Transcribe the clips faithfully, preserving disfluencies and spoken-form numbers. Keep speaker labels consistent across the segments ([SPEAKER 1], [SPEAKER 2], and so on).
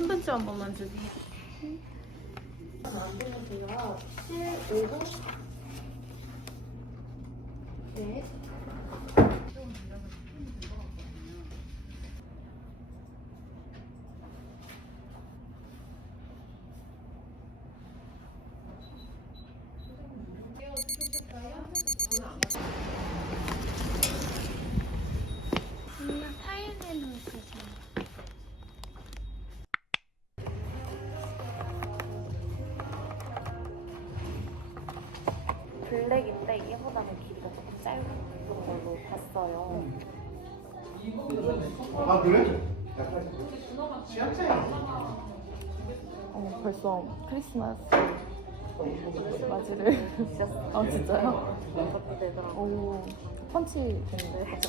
[SPEAKER 1] 손편지 한 번만 주세요.
[SPEAKER 2] 안 되세요. 칠, 오 분. 네.
[SPEAKER 1] 엄마 파일 내놓을 거잖아. 블랙인데 얘보다는 길이가 조금 짧은 걸로 봤어요.
[SPEAKER 3] 아 그래? 약간 취향 차이
[SPEAKER 1] 어, 벌써 크리스마스 맞이를 주셨어요. 아 진짜요? 그렇게 되더라고요. 오, 펀치 된대.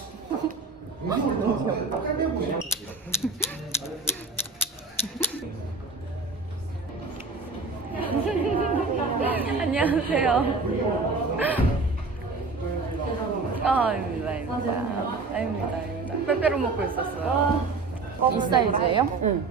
[SPEAKER 1] 안녕하세요. 아, 아닙니다, 아닙니다. 아닙니다, 아닙니다. 빼빼로 먹고 있었어요. 이 사이즈예요?
[SPEAKER 2] 응.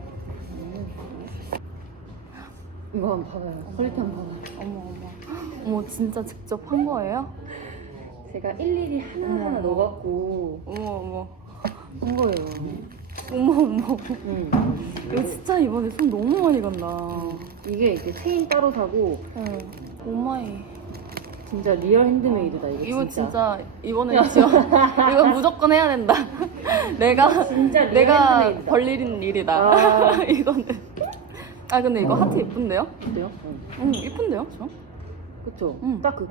[SPEAKER 2] 이거 한번 봐봐요. 퀄리티 한번 봐봐요.
[SPEAKER 1] 어머, 어머. 어머, 진짜 직접 한 거예요?
[SPEAKER 2] 제가 일일이 하나하나 넣어갖고
[SPEAKER 1] 어머, 어머.
[SPEAKER 2] 한 거예요.
[SPEAKER 1] 어머, 어머.
[SPEAKER 2] 응.
[SPEAKER 1] 이거 진짜 이번에 손 너무 많이 간다.
[SPEAKER 2] 이게 이제 체인 따로 사고
[SPEAKER 1] 응. 오마이.
[SPEAKER 2] 진짜 리얼 핸드메이드다 이거,
[SPEAKER 1] 이거
[SPEAKER 2] 진짜.
[SPEAKER 1] 진짜 이번에 지원 이거 무조건 해야 된다. 내가
[SPEAKER 2] 진짜 리얼
[SPEAKER 1] 내가
[SPEAKER 2] 핸드메이드다.
[SPEAKER 1] 벌리는 일이다.
[SPEAKER 2] 아.
[SPEAKER 1] 이거는. 아 근데 이거 하트 예쁜데요?
[SPEAKER 2] 어때요? 응.
[SPEAKER 1] 응 예쁜데요, 저?
[SPEAKER 2] 그쵸?
[SPEAKER 1] 응.
[SPEAKER 2] 딱 그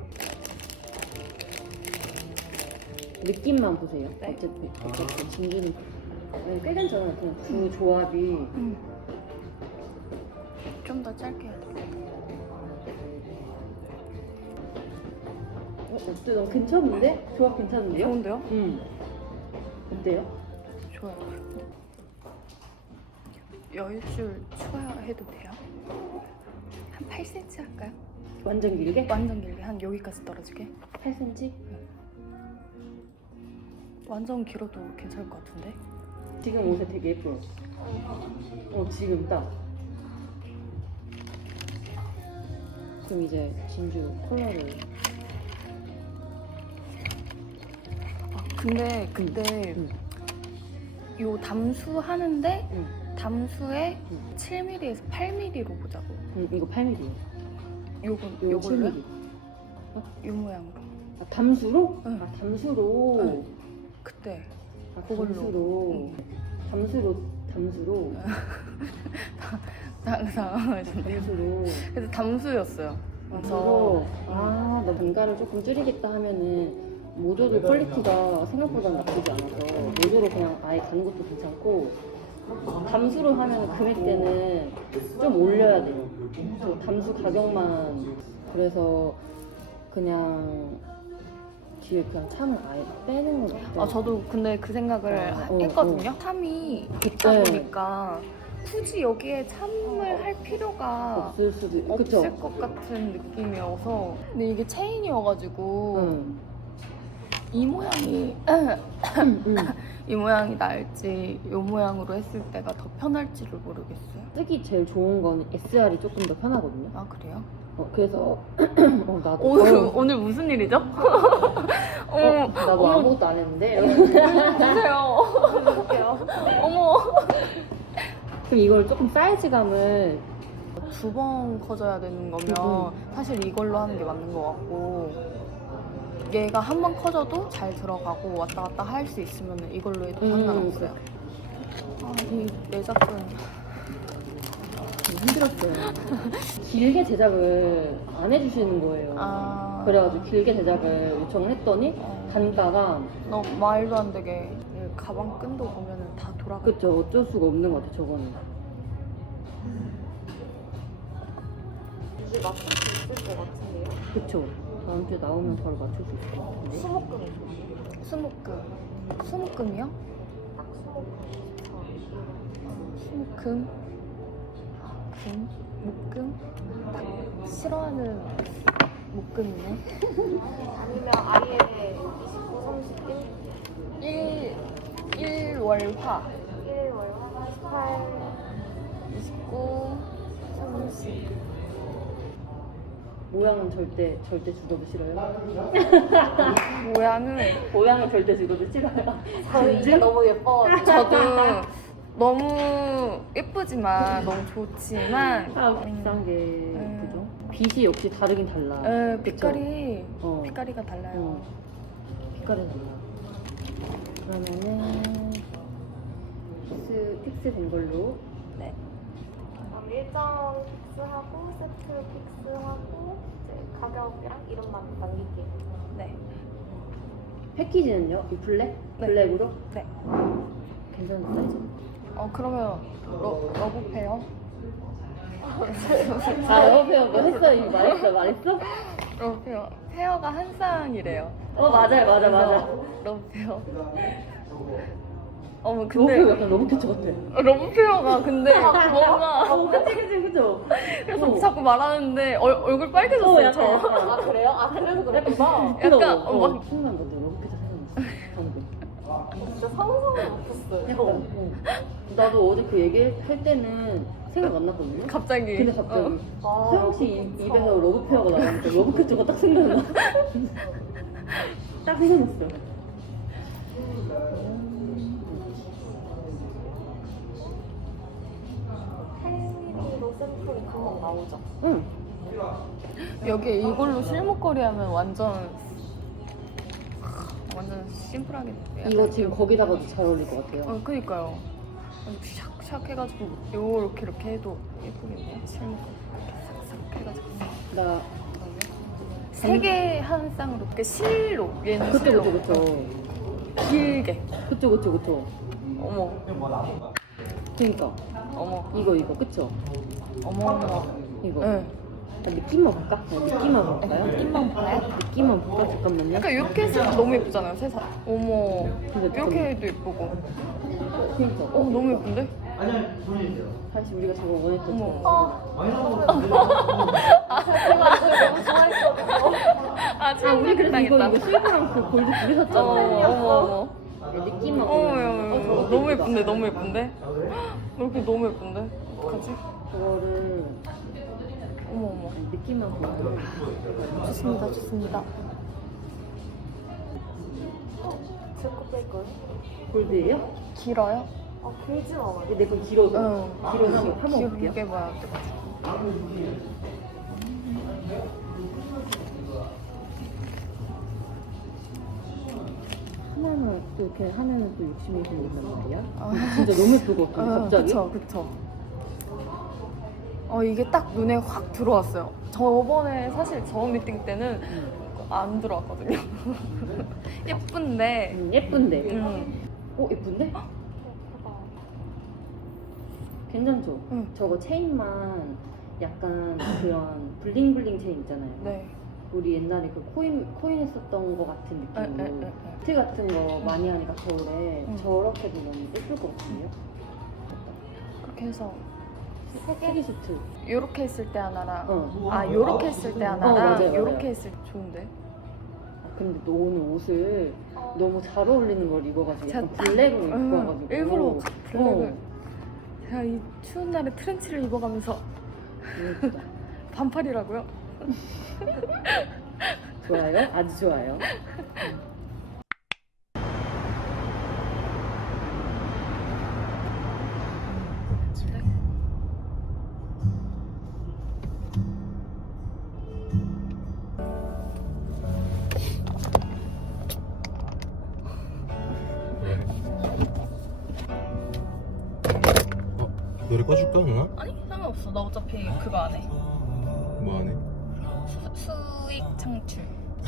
[SPEAKER 2] 느낌만 보세요.
[SPEAKER 1] 네.
[SPEAKER 2] 어쨌든 어쨌든 진주는 꽤 괜찮아. 그냥 두 조합이
[SPEAKER 1] 응. 좀 더 짧게 해야 돼.
[SPEAKER 2] 어, 어때? 너 괜찮은데? 조합 괜찮은데요?
[SPEAKER 1] 좋은데요?
[SPEAKER 2] 응. 어때요?
[SPEAKER 1] 좋아요. 여유줄 추가해도 돼요? 한 팔 센티미터 할까요?
[SPEAKER 2] 완전 길게?
[SPEAKER 1] 완전 길게 한 여기까지 떨어지게.
[SPEAKER 2] 팔 센티미터?
[SPEAKER 1] 완전 길어도 괜찮을 것 같은데?
[SPEAKER 2] 지금 옷에 되게 예뻐요. 어, 지금 딱. 그럼 이제 진주 컬러를.
[SPEAKER 1] 아 근데 그때
[SPEAKER 2] 응.
[SPEAKER 1] 요 담수 하는데
[SPEAKER 2] 응.
[SPEAKER 1] 담수에
[SPEAKER 2] 응.
[SPEAKER 1] 칠 밀리미터에서 팔 밀리미터로 보자고.
[SPEAKER 2] 응, 이거 팔 밀리미터.
[SPEAKER 1] 요건
[SPEAKER 2] 요거
[SPEAKER 1] 요걸로
[SPEAKER 2] 칠 밀리미터.
[SPEAKER 1] 요 모양으로.
[SPEAKER 2] 아, 담수로?
[SPEAKER 1] 응.
[SPEAKER 2] 아, 담수로.
[SPEAKER 1] 응. 그때
[SPEAKER 2] 아,
[SPEAKER 1] 그걸로.
[SPEAKER 2] 담수로.
[SPEAKER 1] 응.
[SPEAKER 2] 담수로. 담수로.
[SPEAKER 1] 항상
[SPEAKER 2] 담수로.
[SPEAKER 1] 그래서 담수였어요.
[SPEAKER 2] 담수로.
[SPEAKER 1] 그래서
[SPEAKER 2] 아, 나 단가를 조금 줄이겠다 하면은 모조도 퀄리티가 생각보다 나쁘지 않아서 모조로 그냥 아예 가는 것도 괜찮고 담수로 하면 금액대는 좀 올려야 돼요. 그 담수 가격만. 그래서 그냥 뒤에 그냥 참을 아예 빼는 거 같아요.
[SPEAKER 1] 아 저도 근데 그 생각을
[SPEAKER 2] 어, 어,
[SPEAKER 1] 했거든요. 참이 있다
[SPEAKER 2] 네.
[SPEAKER 1] 보니까 굳이 여기에 참을 할 필요가
[SPEAKER 2] 없을 수도 있고.
[SPEAKER 1] 없을
[SPEAKER 2] 그쵸?
[SPEAKER 1] 것 같은 느낌이어서. 근데 이게 체인이어가지고
[SPEAKER 2] 응.
[SPEAKER 1] 이 모양이
[SPEAKER 2] 응.
[SPEAKER 1] 이 모양이 나을지 이 모양으로 했을 때가 더 편할지를 모르겠어요.
[SPEAKER 2] 쓰기 제일 좋은 건 에스알이 조금 더 편하거든요.
[SPEAKER 1] 아 그래요?
[SPEAKER 2] 어, 그래서 어, 나도
[SPEAKER 1] 오늘
[SPEAKER 2] 어,
[SPEAKER 1] 오늘 무슨 일이죠?
[SPEAKER 2] 어,
[SPEAKER 1] 어머,
[SPEAKER 2] 나도
[SPEAKER 1] 어머.
[SPEAKER 2] 아무것도 안 했는데.
[SPEAKER 1] 주세요. 어머.
[SPEAKER 2] 그럼 이걸 조금 사이즈감을
[SPEAKER 1] 두 번 커져야 되는 거면 사실 이걸로 하는 게 맞는 것 같고, 얘가 한 번 커져도 잘 들어가고 왔다 갔다 할 수 있으면 이걸로 해도
[SPEAKER 2] 음,
[SPEAKER 1] 상관없어요. 아, 이 내작은
[SPEAKER 2] 힘들었어요. 길게 제작을 안 해주시는 거예요.
[SPEAKER 1] 아,
[SPEAKER 2] 그래가지고 길게 제작을 요청을 했더니
[SPEAKER 1] 어,
[SPEAKER 2] 단가가
[SPEAKER 1] 너 말도 안 되게 이 가방 끈도 보면은 다 돌아가.
[SPEAKER 2] 그쵸, 어쩔 수가 없는 것 같아. 저거는
[SPEAKER 1] 이제 맞출 수 있을 것 같은데요?
[SPEAKER 2] 그쵸. 다음 주에 나오면 바로 맞출 수 있을 것 같은데.
[SPEAKER 1] 수목금이 수목금. 수목금이요? 딱 수목금. 금? 목금? 딱 싫어하는 목금이네.
[SPEAKER 4] 아니면 아예 이십구, 삼십일,
[SPEAKER 1] 일, 일월화.
[SPEAKER 4] 일월 십팔,
[SPEAKER 1] 이십구, 삼십.
[SPEAKER 2] 모양은 절대 절대 죽어도 싫어요.
[SPEAKER 1] 모양은
[SPEAKER 2] 모양은 절대 죽어도 싫어요.
[SPEAKER 4] 저희 이게 너무 예뻐가지고.
[SPEAKER 1] 저도 너무 예쁘지만 너무 좋지만
[SPEAKER 2] 아 비싼 게
[SPEAKER 1] 음.
[SPEAKER 2] 그죠? 빛이 역시 다르긴 달라.
[SPEAKER 1] 에,
[SPEAKER 2] 그쵸?
[SPEAKER 1] 빛깔이
[SPEAKER 2] 어.
[SPEAKER 1] 빛깔이가 달라요.
[SPEAKER 2] 어. 빛깔이 달라. 그러면은 픽스 픽스 된 걸로.
[SPEAKER 1] 네.
[SPEAKER 4] 그럼 일정 픽스하고 세트 픽스하고 이제 가격이랑 이름만 남길게요.
[SPEAKER 1] 네.
[SPEAKER 2] 패키지는요? 이 블랙?
[SPEAKER 1] 네.
[SPEAKER 2] 블랙으로?
[SPEAKER 1] 네.
[SPEAKER 2] 괜찮은 사이즈.
[SPEAKER 1] 어 그러면 러, 러브 페어?
[SPEAKER 2] 아 여보세요, 뭐 했어? 이거 말했어, 말했어?
[SPEAKER 1] 러브 페어. 페어가 한 쌍이래요.
[SPEAKER 2] 어 맞아요, 맞아, 맞아.
[SPEAKER 1] 러브 페어. 어머
[SPEAKER 2] 너무
[SPEAKER 1] 근데
[SPEAKER 2] 약간 너무 캐쳐 같아.
[SPEAKER 1] 러브 페어가 근데 뭔가
[SPEAKER 2] 어, 그치, 그치, 그쵸?
[SPEAKER 1] 그래서
[SPEAKER 2] 어.
[SPEAKER 1] 자꾸 말하는데 얼, 얼굴 빨개졌어요.
[SPEAKER 2] 어, 약간,
[SPEAKER 1] 저.
[SPEAKER 2] 약간.
[SPEAKER 4] 아 그래요? 아 그래서 그랬구나.
[SPEAKER 1] 약간
[SPEAKER 2] 어,
[SPEAKER 1] 어, 막
[SPEAKER 2] 순간 나도 너무 캐쳐 생각났어. 방금.
[SPEAKER 4] 진짜 상상을 못했어요.
[SPEAKER 2] 약간, 어. 나도 어제 그 얘기할 때는 생각 안 났거든요.
[SPEAKER 1] 갑자기.
[SPEAKER 2] 근데 갑자기
[SPEAKER 1] 어.
[SPEAKER 4] 아,
[SPEAKER 2] 서영 씨 입- 입에서 러브페어가 나가니까 러브캐쳐가 딱 생각나. 딱 생각났어.
[SPEAKER 4] 헬미도 샘플이 금방 나오죠.
[SPEAKER 2] 응.
[SPEAKER 1] 여기 이걸로 실목걸이 하면 완전 완전 심플하게 약간
[SPEAKER 2] 이거 지금 거기다가도 잘 어울릴 것 같아요.
[SPEAKER 1] 어 그니까요. 샥샥 해가지고 요렇게 이렇게 해도 예쁘겠네요. 실목걸이 이렇게 싹싹 해가지고
[SPEAKER 2] 나
[SPEAKER 1] 세 개 한 쌍으로 이렇게 실로 얘는
[SPEAKER 2] 그쵸
[SPEAKER 1] 실로
[SPEAKER 2] 그쵸 그쵸.
[SPEAKER 1] 길게.
[SPEAKER 2] 그쵸 그쵸 그쵸.
[SPEAKER 1] 어머
[SPEAKER 2] 그니까
[SPEAKER 1] 어머
[SPEAKER 2] 이거 이거 그쵸.
[SPEAKER 1] 어머 어머.
[SPEAKER 2] 이거.
[SPEAKER 1] 네.
[SPEAKER 2] 아, 느낌만 볼까? 아, 느낌만 볼까요?
[SPEAKER 1] 입만 봐요?
[SPEAKER 2] 느낌만 볼까? 잠깐만요.
[SPEAKER 1] 약간 이렇게 했을 때 너무 예쁘잖아요. 세상. 어머
[SPEAKER 2] 근데
[SPEAKER 1] 이렇게 해도 예쁘고.
[SPEAKER 2] 그니까.
[SPEAKER 1] 어 너무 예쁜데?
[SPEAKER 3] 아니야, 본인이세요.
[SPEAKER 2] 다시 우리가 저거 원했던
[SPEAKER 1] 어머.
[SPEAKER 2] 저.
[SPEAKER 3] 많이 나오면
[SPEAKER 4] 제가 이걸 너무 좋아했거든요.
[SPEAKER 1] 아
[SPEAKER 2] 아 우리 그래서
[SPEAKER 1] 당했다.
[SPEAKER 2] 이거 이거 실버랑 그 골드 둘이
[SPEAKER 1] 어머
[SPEAKER 2] 샀잖아요.
[SPEAKER 1] 어머 어머.
[SPEAKER 2] 네, 느낌만
[SPEAKER 1] 어머
[SPEAKER 2] 보면.
[SPEAKER 1] 어머
[SPEAKER 2] 어, 저거
[SPEAKER 1] 너무
[SPEAKER 2] 예쁘다.
[SPEAKER 1] 예쁜데 너무 예쁜데? 이렇게 너무 예쁜데? 어떡하지?
[SPEAKER 2] 저거를
[SPEAKER 1] 어머 어머.
[SPEAKER 2] 아니, 느낌만 보면.
[SPEAKER 1] 좋습니다 좋습니다.
[SPEAKER 4] 제거 뺄까요?
[SPEAKER 2] 골드예요?
[SPEAKER 1] 길어요?
[SPEAKER 4] 아 길진 않아요.
[SPEAKER 2] 내 건 길어서.
[SPEAKER 1] 응.
[SPEAKER 2] 길어서 한번 한번 볼게요.
[SPEAKER 1] 길게 봐야 돼.
[SPEAKER 2] 하나하나 또 이렇게 하면은 또 욕심이 생긴단 말이야.
[SPEAKER 1] 아.
[SPEAKER 2] 진짜 너무 예쁘거든,
[SPEAKER 1] 어,
[SPEAKER 2] 갑자기.
[SPEAKER 1] 그쵸 그쵸. 어 이게 딱 눈에 확 들어왔어요. 저번에 사실 저번 미팅 때는
[SPEAKER 2] 응.
[SPEAKER 1] 안 들어왔거든요. 예쁜데.
[SPEAKER 2] 음, 예쁜데.
[SPEAKER 1] 음.
[SPEAKER 2] 어, 예쁜데?
[SPEAKER 4] 예쁘다.
[SPEAKER 2] 괜찮죠?
[SPEAKER 1] 응.
[SPEAKER 2] 저거 체인만 약간 그런 블링블링 체인 있잖아요.
[SPEAKER 1] 네.
[SPEAKER 2] 우리 옛날에 그 코인, 코인 했었던 거 같은
[SPEAKER 1] 에, 에, 에,
[SPEAKER 2] 느낌으로
[SPEAKER 1] 에.
[SPEAKER 2] 티 같은 거 많이 하니까 겨울에
[SPEAKER 1] 응.
[SPEAKER 2] 저렇게도 너무 예쁠 것 같은데요?
[SPEAKER 1] 그렇게 해서
[SPEAKER 2] 세개 세트.
[SPEAKER 1] 요렇게 했을 때 하나랑
[SPEAKER 2] 어.
[SPEAKER 1] 아 요렇게 했을 때 하나랑
[SPEAKER 2] 어, 맞아요,
[SPEAKER 1] 요렇게
[SPEAKER 2] 맞아요.
[SPEAKER 1] 했을 때 좋은데?
[SPEAKER 2] 아, 근데 너 오늘 옷을 너무 잘 어울리는 걸 입어가지고 약간
[SPEAKER 1] 제가
[SPEAKER 2] 블랙으로 입고
[SPEAKER 1] 응,
[SPEAKER 2] 와가지고
[SPEAKER 1] 일부러 블랙을
[SPEAKER 2] 어,
[SPEAKER 1] 제가 이 추운 날에 트렌치를 입어가면서
[SPEAKER 2] 너무 예쁘다.
[SPEAKER 1] 반팔이라고요?
[SPEAKER 2] 좋아요? 아주 좋아요.
[SPEAKER 3] 노래 꺼줄까 누나?
[SPEAKER 1] 아니 상관없어. 나 어차피 그거 안 해.
[SPEAKER 3] 뭐 안 해?
[SPEAKER 1] 수, 수익 창출.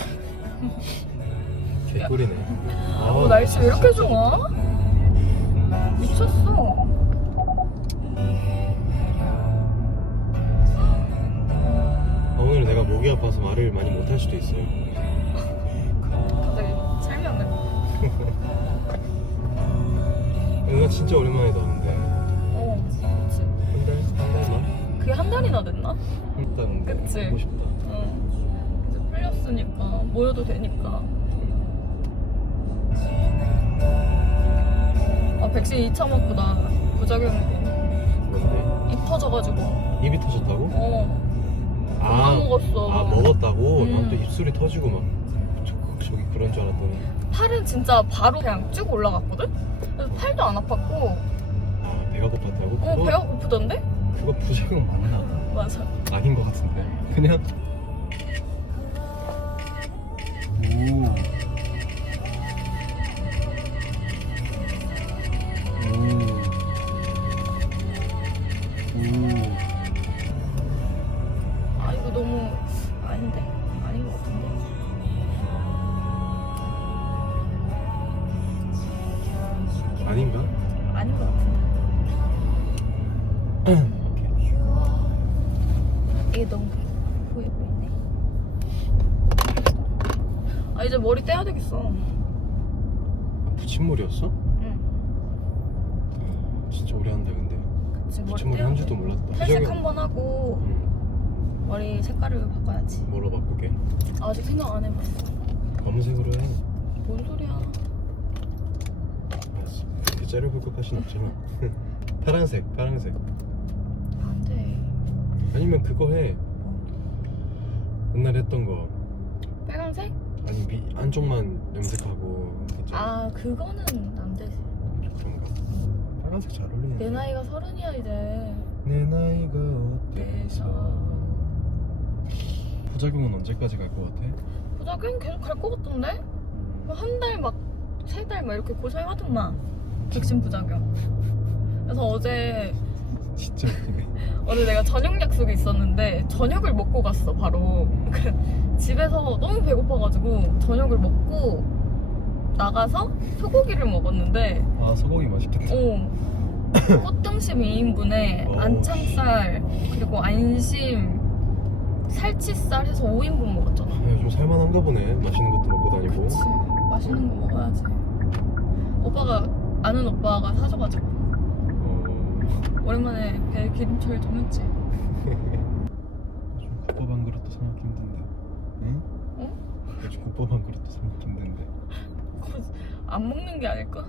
[SPEAKER 3] 개꿀이네.
[SPEAKER 1] 어, 날씨 왜 이렇게 좋아? 미쳤어.
[SPEAKER 3] 아, 오늘 내가 목이 아파서 말을 많이 못 할 수도 있어요.
[SPEAKER 1] 갑자기 설명을.
[SPEAKER 3] 누나 진짜 오랜만에 나오는데
[SPEAKER 1] 어, 그치.
[SPEAKER 3] 한 달? 한 달만?
[SPEAKER 1] 그게 한 달이나 됐나?
[SPEAKER 3] 했다는데
[SPEAKER 1] 그치.
[SPEAKER 3] 보고 싶다.
[SPEAKER 1] 응. 이제 풀렸으니까 모여도 되니까. 아 백신 이 차 맞고 나 부작용이
[SPEAKER 3] 뭔데?
[SPEAKER 1] 터져가지고.
[SPEAKER 3] 입이 터졌다고?
[SPEAKER 1] 어.
[SPEAKER 3] 아,
[SPEAKER 1] 다 먹었어.
[SPEAKER 3] 아 먹었다고?
[SPEAKER 1] 음.
[SPEAKER 3] 난 또 입술이 터지고 막 저, 저기 그런 줄 알았더니.
[SPEAKER 1] 팔은 진짜 바로 그냥 쭉 올라갔거든? 그래서 팔도 안 아팠고.
[SPEAKER 3] 아 배가 고팠다고?
[SPEAKER 1] 어,
[SPEAKER 3] 그거,
[SPEAKER 1] 배가 고프던데?
[SPEAKER 3] 그거 부작용 맞나?
[SPEAKER 1] 맞아.
[SPEAKER 3] 아닌 것 같은데. 그냥. 오. 오. 오.
[SPEAKER 1] 아, 이거 너무 아닌데? 아닌 것 같은데?
[SPEAKER 3] 아닌가?
[SPEAKER 1] 아닌 것 같은데? 이게 너무 보여 보이네. 아, 이제 머리 떼야 되겠어.
[SPEAKER 3] 붙임머리였어?
[SPEAKER 1] 응.
[SPEAKER 3] 진짜 오래 한다 근데.
[SPEAKER 1] 그치, 머리
[SPEAKER 3] 붙임머리
[SPEAKER 1] 떼야
[SPEAKER 3] 한
[SPEAKER 1] 돼.
[SPEAKER 3] 줄도 몰랐다.
[SPEAKER 1] 탈색
[SPEAKER 3] 부작용-
[SPEAKER 1] 한 번 하고
[SPEAKER 3] 응.
[SPEAKER 1] 머리 색깔을 바꿔야지.
[SPEAKER 3] 뭐로 바꾸게?
[SPEAKER 1] 아직 생각 안 해봤어.
[SPEAKER 3] 검은색으로 해.
[SPEAKER 1] 뭔 소리야?
[SPEAKER 3] 알았어. 그렇게 째려볼 것까진 없잖아. 파란색, 파란색.
[SPEAKER 1] 안 돼.
[SPEAKER 3] 아니면 그거 해.
[SPEAKER 1] 뭐,
[SPEAKER 3] 옛날에 했던 거.
[SPEAKER 1] 빨간색?
[SPEAKER 3] 아니 위 안쪽만 염색하고 이제
[SPEAKER 1] 아, 그거는 안 되지.
[SPEAKER 3] 그런가? 빨간색 잘 어울리네.
[SPEAKER 1] 내 나이가 서른이야 이제.
[SPEAKER 3] 내 나이가 어때서? 부작용은 언제까지 갈 것 같아?
[SPEAKER 1] 부작용 계속 갈 것 같던데? 한 달 막 세 달 막 이렇게 고생하더만 백신 부작용. 그래서 어제
[SPEAKER 3] 진짜 웃기네.
[SPEAKER 1] 어제 내가 저녁 약속이 있었는데 저녁을 먹고 갔어 바로. 그 집에서 너무 배고파가지고 저녁을 먹고 나가서 소고기를 먹었는데
[SPEAKER 3] 아 소고기 맛있겠다.
[SPEAKER 1] 어 꽃등심 이 인분에
[SPEAKER 3] 어.
[SPEAKER 1] 안창살 그리고 안심 살치살 해서 오 인분 먹었잖아.
[SPEAKER 3] 아, 요즘 살만한가 보네. 맛있는 것도 먹고 다니고.
[SPEAKER 1] 그치, 맛있는 거 먹어야지. 오빠가 아는 오빠가 사줘가지고
[SPEAKER 3] 어...
[SPEAKER 1] 오랜만에 배 기름칠 좀 했지.
[SPEAKER 3] 요즘 국밥 한 그릇도 사 먹기 힘든데. 응?
[SPEAKER 1] 응?
[SPEAKER 3] 요즘 국밥 한 그릇도 사 먹기 힘든데.
[SPEAKER 1] 그거 안 먹는 게 아닐까?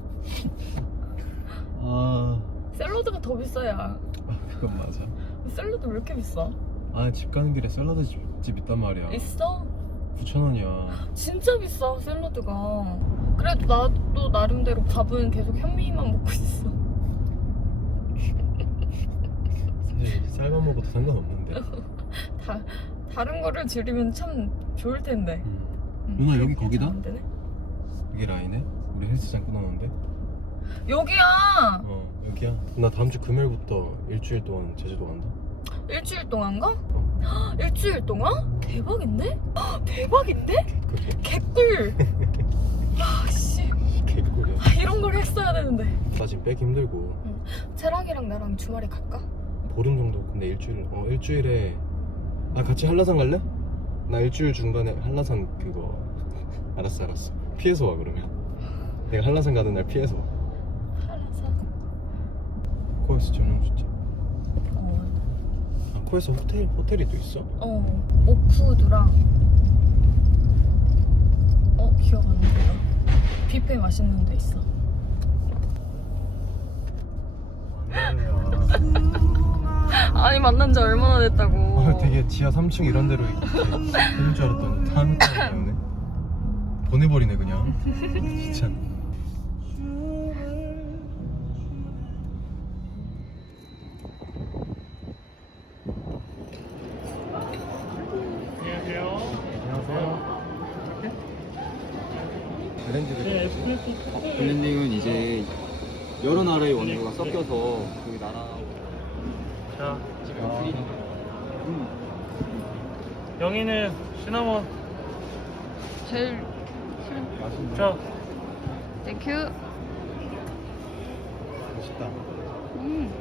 [SPEAKER 3] 아,
[SPEAKER 1] 샐러드가 더 비싸야.
[SPEAKER 3] 아 그건 맞아.
[SPEAKER 1] 샐러드 왜 이렇게 비싸?
[SPEAKER 3] 아 집 가는 길에 샐러드 집, 집 있단 말이야.
[SPEAKER 1] 있어?
[SPEAKER 3] 구천 원이야.
[SPEAKER 1] 진짜 비싸 샐러드가. 그래도 나도 나름대로 밥은 계속 현미만 먹고 있어.
[SPEAKER 3] 사실 쌀만 먹어도 상관없는데.
[SPEAKER 1] 다 다른 거를 줄이면 참 좋을 텐데.
[SPEAKER 3] 음.
[SPEAKER 1] 음,
[SPEAKER 3] 누나,
[SPEAKER 1] 그게
[SPEAKER 3] 여기 거기다?
[SPEAKER 1] 잘 안 되네?
[SPEAKER 3] 여기 라인에? 우리 헬스장 끊어놓은데?
[SPEAKER 1] 여기야.
[SPEAKER 3] 어 여기야. 나 다음 주 금요일부터 일주일 동안 제주도 간다.
[SPEAKER 1] 일주일 동안 가?
[SPEAKER 3] 어.
[SPEAKER 1] 일주일 동안? 대박인데? 헉, 대박인데?
[SPEAKER 3] 그게
[SPEAKER 1] 개꿀. 아씨
[SPEAKER 3] 개꿀이야.
[SPEAKER 1] 이런 걸 했어야 되는데.
[SPEAKER 3] 나 지금 빼기 힘들고
[SPEAKER 1] 채랑이랑 나랑 주말에 갈까?
[SPEAKER 3] 보름 정도. 근데 일주일 어 일주일에 아 같이 한라산 갈래? 나 일주일 중간에 한라산 그거 알았어 알았어 피해서 와 그러면. 내가 한라산 가는 날 피해서 와.
[SPEAKER 1] 한라산.
[SPEAKER 3] 코에스 전용 주차.
[SPEAKER 1] 어,
[SPEAKER 3] 아 코에스 호텔 호텔이 또 있어?
[SPEAKER 1] 어 오푸드랑 어 기억 안 난다. 뷔페 맛있는 데 있어. 아니 만난 지 얼마나 됐다고.
[SPEAKER 3] 아, 되게 지하 삼 층 이런 데로 이렇게 해줄 줄 알았더니 다음 타운이네. 보내버리네 그냥. 진짜. 안녕하세요. 브랜드를
[SPEAKER 5] 블렌딩은 이제 여러 나라의 원두가 섞여서 그 나라
[SPEAKER 6] 자,
[SPEAKER 5] 지금 프리
[SPEAKER 6] 영희는 시나몬.
[SPEAKER 1] 제일
[SPEAKER 6] 자,
[SPEAKER 1] 땡큐.
[SPEAKER 3] 멋있다.
[SPEAKER 1] 음.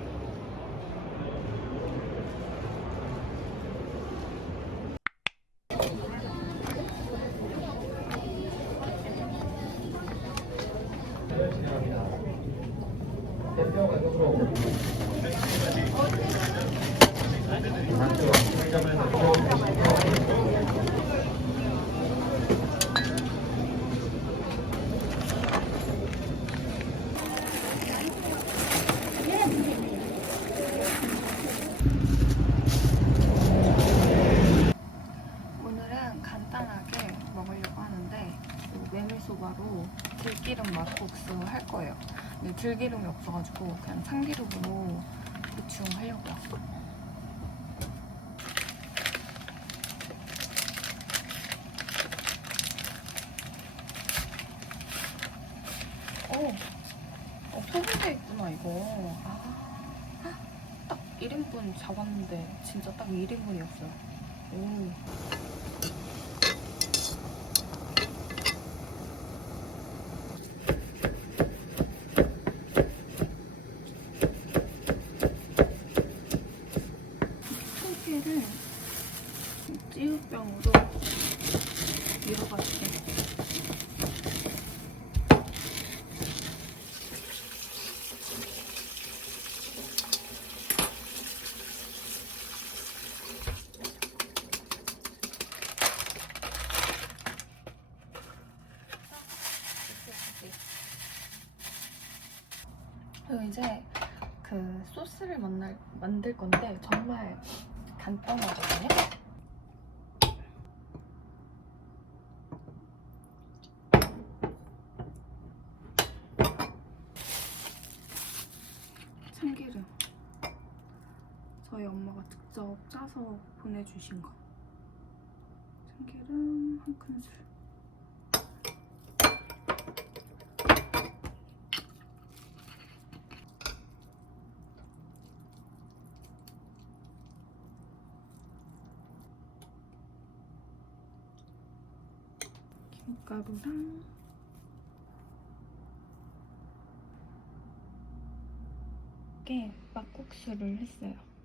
[SPEAKER 1] 들기름 막국수 할 거예요. 근데 들기름이 없어가지고 그냥 참기름으로 대충 하려고요. 어, 어 소분돼 있구나 이거. 아, 딱 일 인분 잡았는데 진짜 딱 일 인분이었어요. 오. 참깨를 찌우병으로 밀어가지고 그리고 이제 그 소스를 만날, 만들 건데 정말 간단하거든요. 참기름. 저희 엄마가 직접 짜서 보내주신 거. 참기름 한 큰술. 김가루랑 이게 막국수를 했어요.